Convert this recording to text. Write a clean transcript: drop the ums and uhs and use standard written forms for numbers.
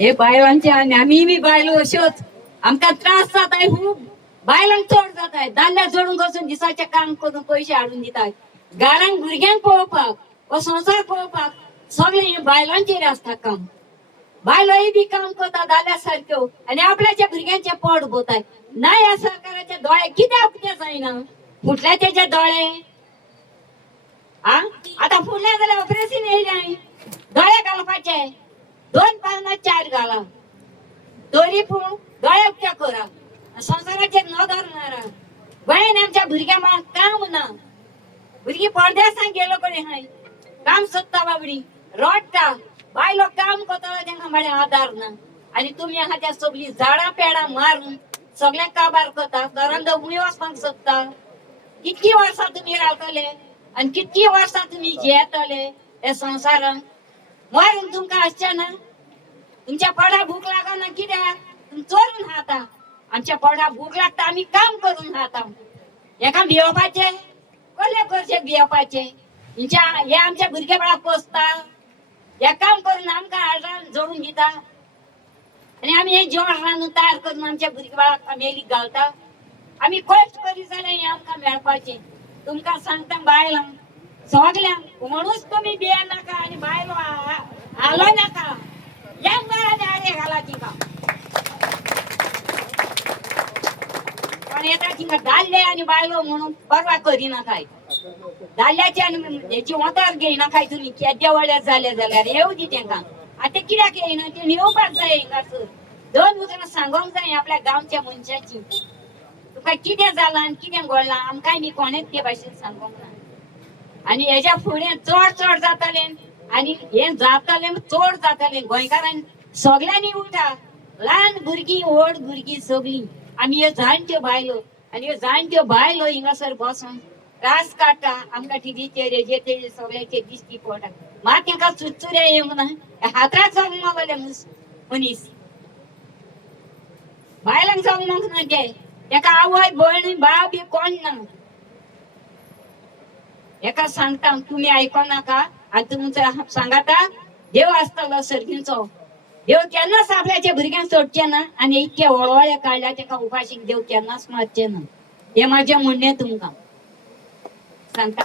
हे बायलांचे आणि आम्ही बी बायलो अशोच आमका त्रास जात आहे खूप. बायलांक चोड जात आहे. दांड्या जोडून बसून दिसाचे काम करून पैसे हाडून दितात. घरांक भुरग्यांक पळोवपाक व संसार पळोवपाक सगळे हे बायलांचेर आसता काम. बायलोय बी काम करता दाद्या सारख्यो आणि आपल्याच्या भुरग्यांचे पोट भोवताय. नाही या सरकाराचे दोळे कित्याक उगते जायना? फुटल्या त्याचे डोळे हा आता फुटल्या जाल्यार ऑपरेशन येयले दोळे घालपाचे 2 पावना 4 घाला तरी पूण दोळे उक्ते करा संसाराचे न धरणारा बहीण आमच्या भुरग्या मला काम ना भुरगी पडद्यासान गेलो कडे हाय काम सोदता बाबडी रोडटा बायलो काम करता तांकां म्हळ्यार आधार ना आणि तुम्ही आहा त्या सगळी झाडां पेडां मारून सगळे काबार करता घरांत उणी वचपाक सोदता. कितकी वर्सां तुम्ही रावतले आणि कितकी वर्सां तुम्ही जियेतले हे संसारान मरून तुमकां आसचे ना. तुमच्या पोटा भूक लागना कित्याक तुम्ही चोरून खाता. आमच्या पोटा भूक लागता आम्ही काम करून खाता. एका भिवपाचे कसले करचे भिवपाचे हे आमच्या भुरगे बाळा पोसता हे काम करून आमकां हाडान जोडून दिता आणि आम्ही हे जेवण रांदून तयार करून आमच्या भुरगे बाळाक मेलीक घालता. आम्ही कष्ट करी जाल्यार हे आमकां मेळपाचे. तुमकां सांगता बायलांक सगल्यांक म्हणूच तुम्ही बिये नाका आणि बायलो आलो नाका या बाळाने आडे घाला तिका पण येता तिका दाल्ले आणि बायलो म्हणून परवा करिना काय दाल्ल्याची आणि हेची वतार घेयना काय तुम्ही केद्या वळ्या जाले जाल्यार येऊ दी तेंकां. आता कित्याक येयना ते येवपाक जाय हिंगासर 2 उतरां सांगोंक जाय आपल्या गांवच्या मनशाची. तुका कितें जालां आनी कितें घडलां आमकांय बी कोणेच ते भाशेन सांगोंक ना. आणि हेच्या फुडें चड जाताले आणि हे जाताले चड जाताले. गोंयकारांनी सगळ्यांनी उठा ल्हान भुरगीं व्हड भुरगीं सगळीं आमी ह्यो जाणट्यो बायलो आणि ह्यो जाणट्यो बायलो हिंगासर बसून रास काडटा आमकां टिव्हीचेर हेजेर सगळ्याचेर दिश्टी पडटा. मात तांकां चुचुऱ्या येवंक ना हाताक जगमगले मनीस बायलांक जगमोंक ना ते एका आवय भयण भाव बी कोण ना. एका सांगता तुम्ही आयकोनाका आणि तुमचं सांगाता देव आसतलो सर्गीचो देव केन्नाच आपल्याच्या भुरग्यांक सोडचे ना आणि इतके वळवळे काढल्या तेका उपाशीक देव केन्नाच मारचे ना. हे माझे म्हणणे तुमकां सांगता.